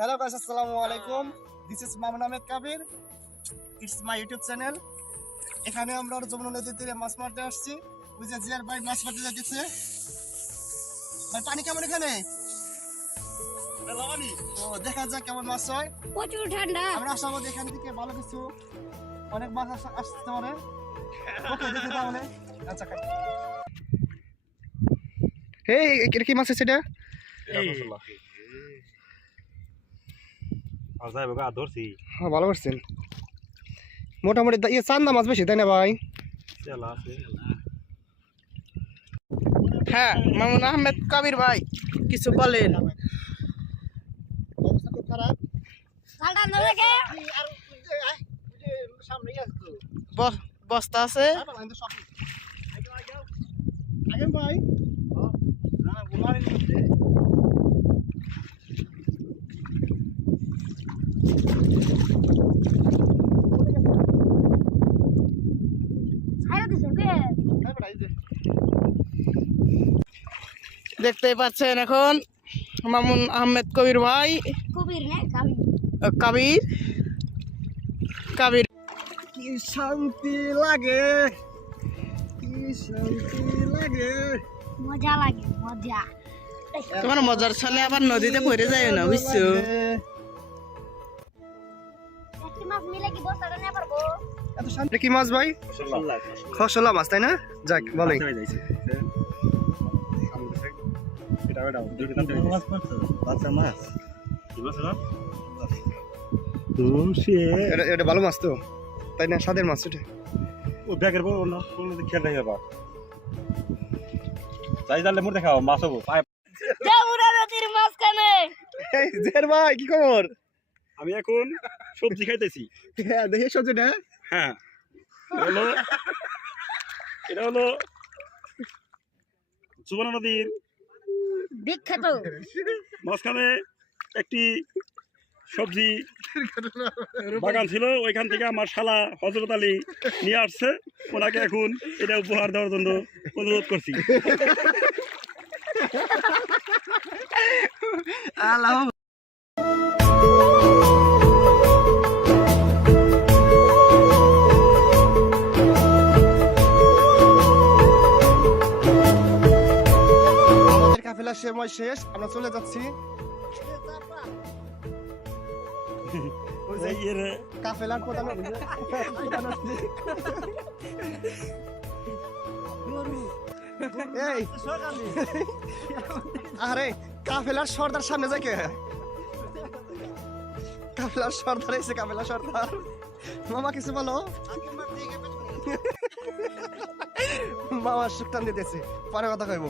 Hello guys, Assalamualaikum. This is Mamun Ahmed Kabir. It's my YouTube channel. এখানে আমরা যমুনা নদীর তীরে মাছ মারতে আসছি। ওই যে জিয়ার ভাই মাছ মারতে যাচ্ছে। ভাই পানি কেমন এখানে? ও দেখা যাক কেমন মাছ হয়। প্রচুর ঠান্ডা। আমরা আশাবাদী এখান থেকে ভালো কিছু অনেক মাছ আসতে পারে। ওকে দেখে তাহলে। আচ্ছা খাই। এই এটা কি মাছ আছে এটা? হ্যাঁ ভালো করছেন। মোটামুটি চান্দা মাছ বেশি তাই না ভাই? হ্যাঁ, মামুন আহমেদ কবির ভাই কিছু বলেন। অবস্থা খুব খারাপ। ঠান্ডা লাগে। বস্তা আছে। ভাই দেখতেই পাচ্ছেন এখন মামুন আহমেদ কবির ভাই কবির না কাবি। কবির কবির কি শান্তি লাগে, কি শান্তি লাগে। মজা লাগে মজা। তোমার মজার ছলে আবার নদীতে পড়ে যায় না বুঝছো? একটি মাছ মিলে কি বস্তাটা নিয়ে পারবো? এত শান্তি কি মাছ ভাই? খসলা মাছ তাই না? যাক ভালোই। এটা ভালো মাছ তো তাই না? স্বাদের মাছ এটা। ও ব্যাগের বড় না কোন খেয়াল রাখবে বা যাই জানলে মোর দেখাও মাছ হবো যমুনা নদীর মাঝখানে। এই জের ভাই কি খবর? আমি এখন সবজি খাইতেছি। হ্যাঁ দেখে সবজিটা। হ্যাঁ এটা হলো যমুনা নদীর বিখ্যাত মাঝখানে একটি সবজি বাগান ছিল, ওইখান থেকে আমার শালা হযরত আলী নিয়ে আসছে। ওনাকে এখন এটা উপহার দেওয়ার জন্য অনুরোধ করছি। আমাদের কাফেলার সময় শেষ, আমরা চলে যাচ্ছি। ওই যে কাফেলার প্রধান এই আরে কাফেলার সর্দার সামনে যায় কে? কাফেলার সর্দার এসে, কাফেলার সর্দার। মামা কিছু বলো। মামা সুক্তান দিতেছে, পরে কথা কইব।